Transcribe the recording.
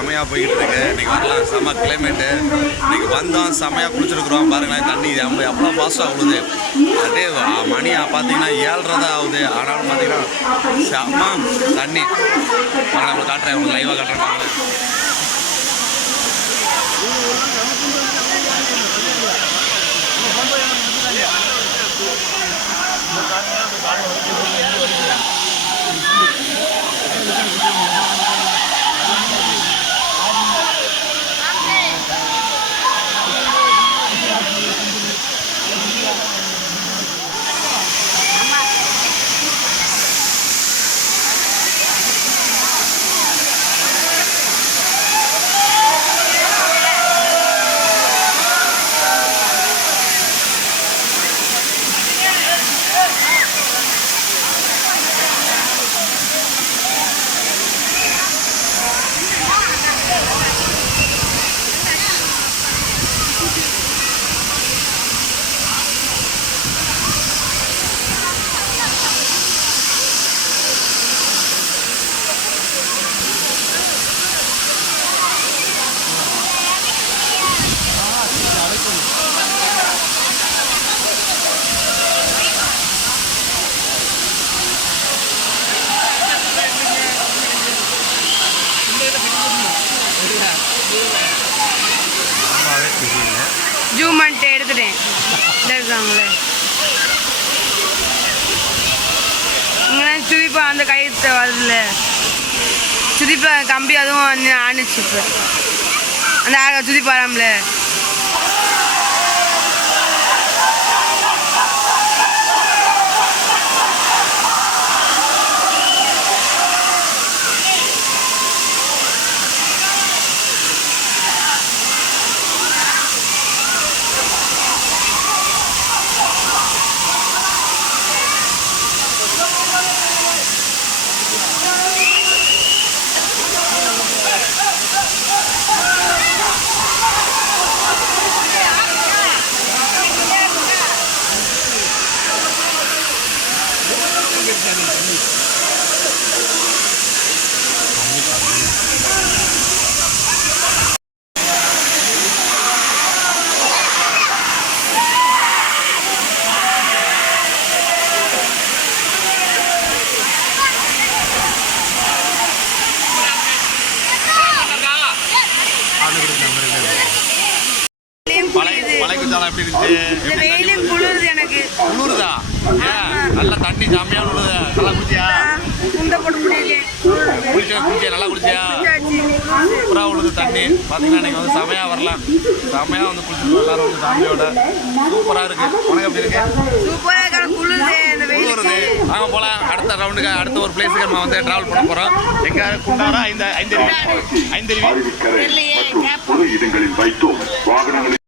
செமையாக போய்கிட்டு இருக்கு. இன்றைக்கி வரலாம், செம்ம கிளைமேட்டு. இன்றைக்கி வந்தோம், செமையாக குளிச்சுருக்குறோம். பாருங்களேன், தண்ணி எவ்வளோ ஃபாஸ்ட்டாக ஆகுது. அப்படியே மணி பார்த்தீங்கன்னா 7:30 தான் ஆகுது. ஆனாலும் பார்த்தீங்கன்னா செம்ம தண்ணி. நம்ம காட்டுறேன், உங்களுக்கு லைவாக காட்டுறேன். ஜூம் பண்ணிட்டு எடுத்துட்டேன். இருக்காங்களே இங்கே சுதிப்பா அந்த கயிற்று வருதுல, சுதிப்பா கம்பி அதுவும் ஆணுச்சு. இப்போ அந்த சுதிப்பாராம்ல எப்படி இருந்துச்சு? குளிருது எனக்கு. குளிருதா? ஏன் நல்லா தண்ணி ஜாமியா விழுது. நல்லா குளிச்சியா? குளிச்சியா? நல்லா குளிச்சியா? சூப்பராக விழுது தண்ணி. பார்த்தீங்கன்னா நீங்கள் வந்து செமையாக வரலாம், செமையாக வந்து குளிச்சுட்டு எல்லாரும் வந்து ஃபேமிலியோட சூப்பராக இருக்கு. உனக்கு எப்படி இருக்கு? குளிருது. வாங்க போகலாம் அடுத்த ரவுண்டுக்கு, அடுத்த ஒரு பிளேஸுக்கு நம்ம வந்து ட்ராவல் பண்ண போகிறோம். எங்கே? குண்டாரா? ஐந்தருவி.